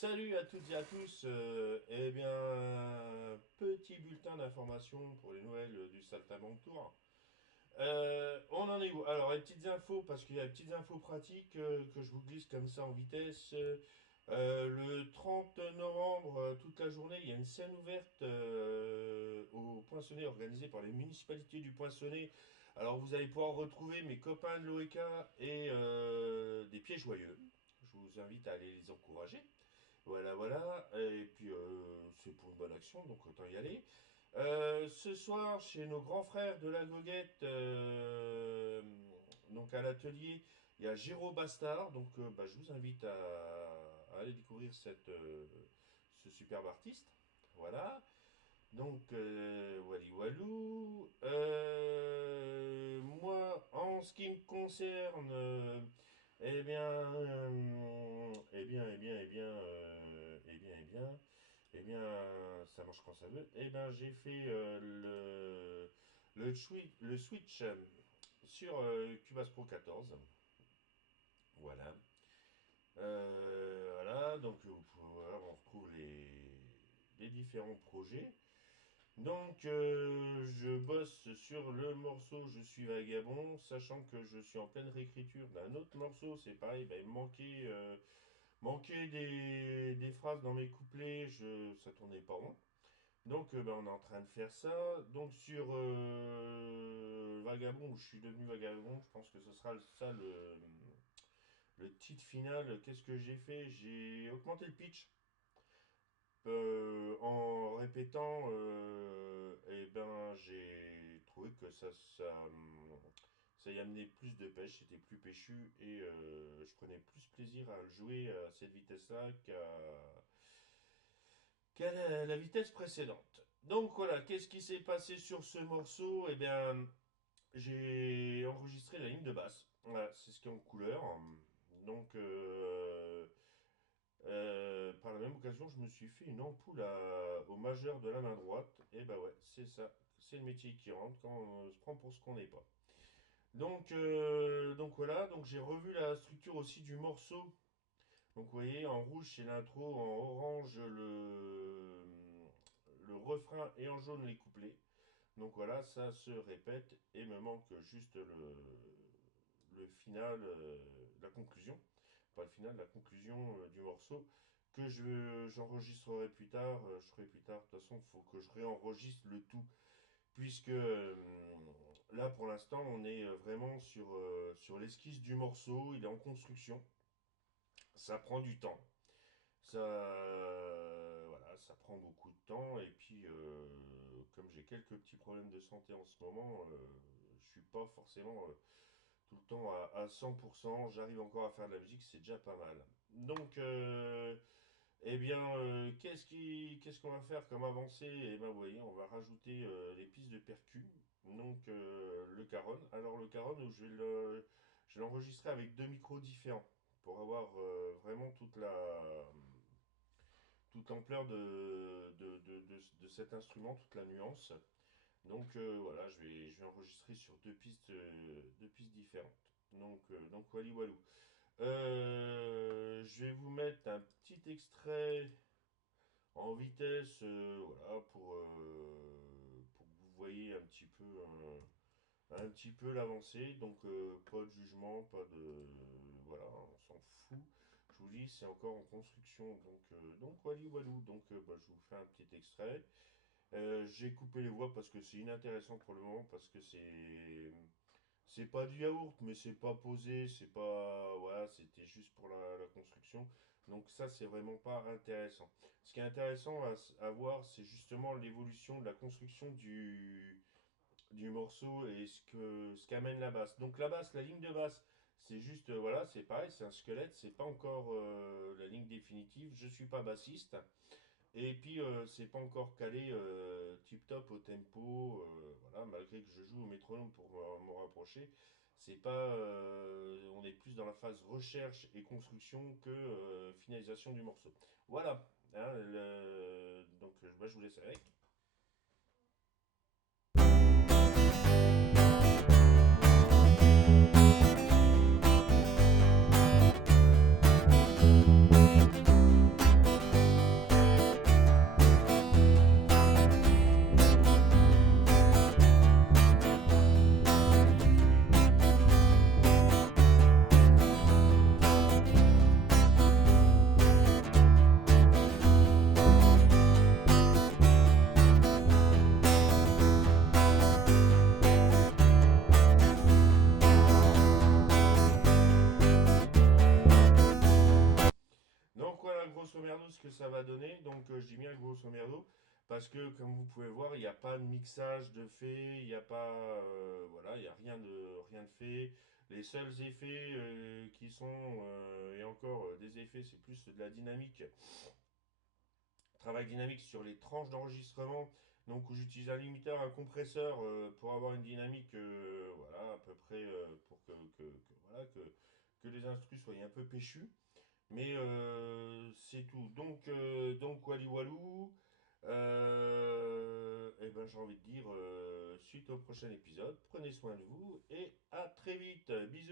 Salut à toutes et à tous. Eh bien, petit bulletin d'information pour les nouvelles du Saltimbanque Tour. On en est où? Alors, les petites infos, parce qu'il y a des petites infos pratiques que je vous glisse comme ça en vitesse. Le 30 novembre, toute la journée, il y a une scène ouverte au Poinçonnet organisée par les municipalités du Poinçonnet. Alors, vous allez pouvoir retrouver mes copains de l'OEK et des Pieds Joyeux. Je vous invite à aller les encourager. Voilà, voilà. Et puis, c'est pour une bonne action, donc autant y aller. Ce soir, chez nos grands frères de la Goguette, donc à l'atelier, il y a Géraud Bastard. Donc, je vous invite à aller découvrir ce superbe artiste. Voilà. Donc, wally walou. Moi, en ce qui me concerne, ça marche quand ça veut. J'ai fait le Switch sur Cubase Pro 14. Voilà. Voilà, donc voilà, on retrouve les différents projets. Donc, je bosse sur le morceau Je suis vagabond, sachant que je suis en pleine réécriture d'un autre morceau. C'est pareil, il manquait des phrases dans mes couplets, ça tournait pas rond. Donc, on est en train de faire ça. Donc, sur Vagabond, où je suis devenu vagabond, je pense que ce sera ça le titre final. Qu'est-ce que j'ai fait? J'ai augmenté le pitch en répétant, j'ai trouvé que ça y amenait plus de pêche, c'était plus péchu et je prenais plus plaisir à le jouer à cette vitesse-là qu'à la vitesse précédente. Donc voilà, qu'est-ce qui s'est passé sur ce morceau? J'ai enregistré la ligne de basse. Voilà, c'est ce qui est en couleur. Donc, par la même occasion, je me suis fait une ampoule au majeur de la main droite. Et bah ouais, c'est ça. C'est le métier qui rentre quand on se prend pour ce qu'on n'est pas. Donc voilà, donc j'ai revu la structure aussi du morceau. Donc vous voyez, en rouge c'est l'intro, en orange le refrain et en jaune les couplets. Donc voilà, ça se répète et me manque juste le final, la conclusion. Pas le final, la conclusion du morceau que j'enregistrerai plus tard. Je ferai plus tard. De toute façon, il faut que je réenregistre le tout. Puisque là, pour l'instant, on est vraiment sur l'esquisse du morceau. Il est en construction. Ça prend du temps. Voilà, ça prend beaucoup de temps. Et puis, comme j'ai quelques petits problèmes de santé en ce moment, je suis pas forcément tout le temps à 100%. J'arrive encore à faire de la musique, c'est déjà pas mal. Donc, qu'est-ce qu'on va faire comme avancée? Vous voyez, on va rajouter les pistes de percus. Donc, le Caron. Alors, le Caron, je vais l'enregistrer avec deux micros différents pour avoir vraiment toute l'ampleur de cet instrument, toute la nuance. Donc voilà, je vais enregistrer sur deux pistes différentes. Donc wally walou. Je vais vous mettre un petit extrait en vitesse, voilà, pour que vous voyez un petit peu l'avancée. Donc pas de jugement, pas de, voilà, on s'en fout. Je vous dis, c'est encore en construction. Donc wally walou. Donc je vous fais un petit extrait. J'ai coupé les voix parce que c'est inintéressant pour le moment, parce que c'est pas du yaourt, mais c'est pas posé, c'est pas, voilà, c'était juste pour la construction. Donc ça, c'est vraiment pas intéressant. Ce qui est intéressant à voir, c'est justement l'évolution de la construction du morceau et ce qu'amène la basse. Donc la basse, la ligne de basse, c'est juste, voilà, c'est pareil, c'est un squelette, c'est pas encore la ligne définitive. Je suis pas bassiste. Et puis, c'est pas encore calé tip top au tempo, voilà, malgré que je joue au métronome pour m'en rapprocher. C'est pas, on est plus dans la phase recherche et construction que finalisation du morceau. Voilà, hein, donc je vous laisse avec. grosso merdo ce que ça va donner. Donc je dis bien grosso merdo parce que comme vous pouvez voir, il n'y a pas de mixage de fait, il n'y a pas voilà, il y a rien de fait. Les seuls effets qui sont et encore des effets, c'est plus de la dynamique, travail dynamique sur les tranches d'enregistrement. Donc où j'utilise un limiteur, un compresseur pour avoir une dynamique voilà à peu près pour voilà que les instrus soient un peu péchus. Mais c'est tout. Donc Wally Walou, et ben, j'ai envie de dire, suite au prochain épisode, prenez soin de vous et à très vite. Bisous.